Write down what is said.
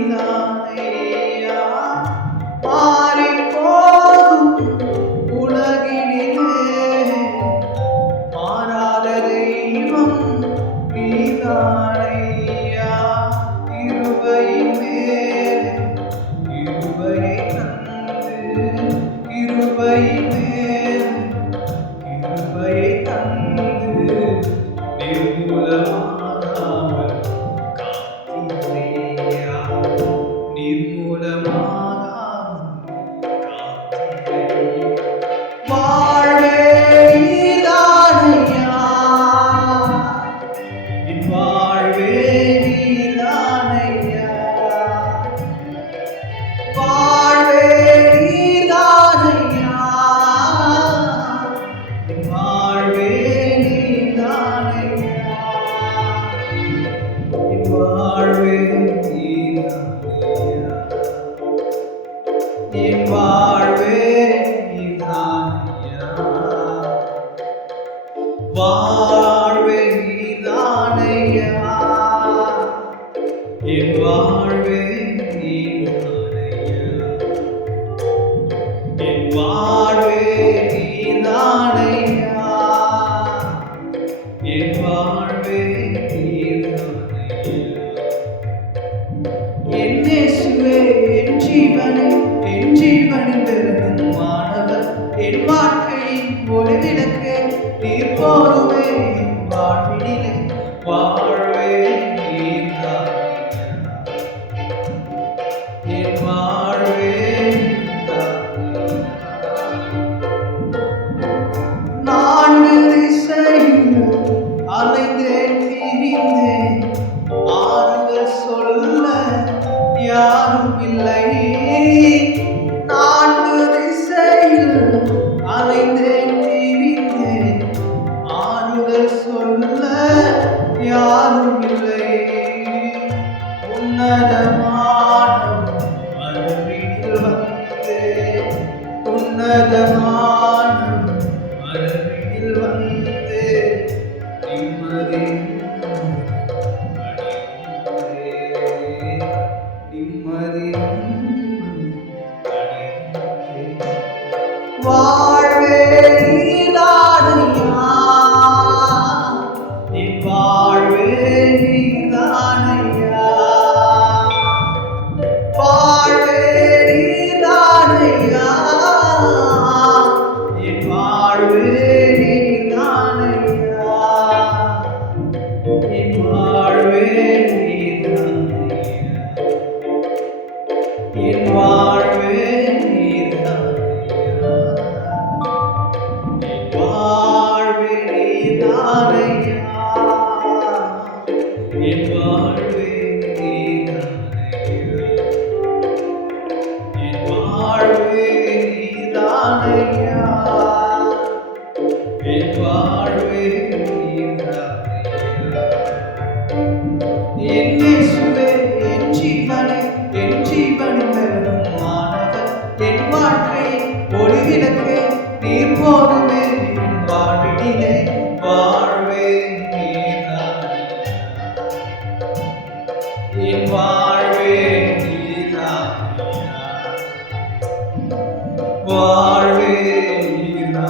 நீதானையா மாறிப்போகும் உலகினிலே மாறாத தெய்வம் நீதானையா கிருபையின் மேலே கிருபையை தந்து கிருபையின் மேலே கிருபையை தந்து நிர்மூலமாகாமல் காத்தீரையா நிர்மூலமாகாமல் காத்தீரையா வாழ்வே நீதானையா என் வாழ்வே நீதானையா வாழ்வே நீதானையா என் வாழ்வே நீதானையா என் வாழ்வே நீதானையா என் வாழ்வே நீதானையா வாழ்வே நீதானையா என் வாழ்வே நீதானையா என் வாழ்வே நீதானையா என் வாழ்வே நீதானையா என் இயேசுவே என் ஜீவனின் பெருகும் மாணவர் என் வாழ்க்கையின் ஒரு விளக்கு நீர் போதுமே என் வாழ்வினிலே வாழ்வே நீதானையா என் வாழ்வே நீதானையா நான்கு திசையில் அலைந்தேன் திரிந்தேன் ஆறுதல் சொல்ல யாரும் இல்லை நான்கு திசையில் அலைந்தேன் திரிந்தேன் ஆறுதல் சொல்ல யாரும் இல்லை உன்னதமான மறுபடியில் வந்து உன்னதமான மறுபடியில் வந்து நிம்மதி நிம்மதி வாழ்வே நீதானையா என் வாழ்வே நீதானையா வாழ்வே நீதானையா என் வாழ்வே நீதானையா என் வாழ்வே நீதானையா என் வாழ்வே நீதானையா என் வாழ்வே நீதானையா என் வாழ்வே நீதானையா என் வாழ்வே நீதானையா என் வாழ்வே நீதானையா என் இயேசுவே என் ஜீவனின் பெருகும் மாணவர் என் வாழ்க்கையின் ஒளி விளக்கு நீர் போதுமே என் வாழ்வினிலே வாழ்வே நீதானையா என் வாழ்வே நீதானையா வாழ்வே நீதானையா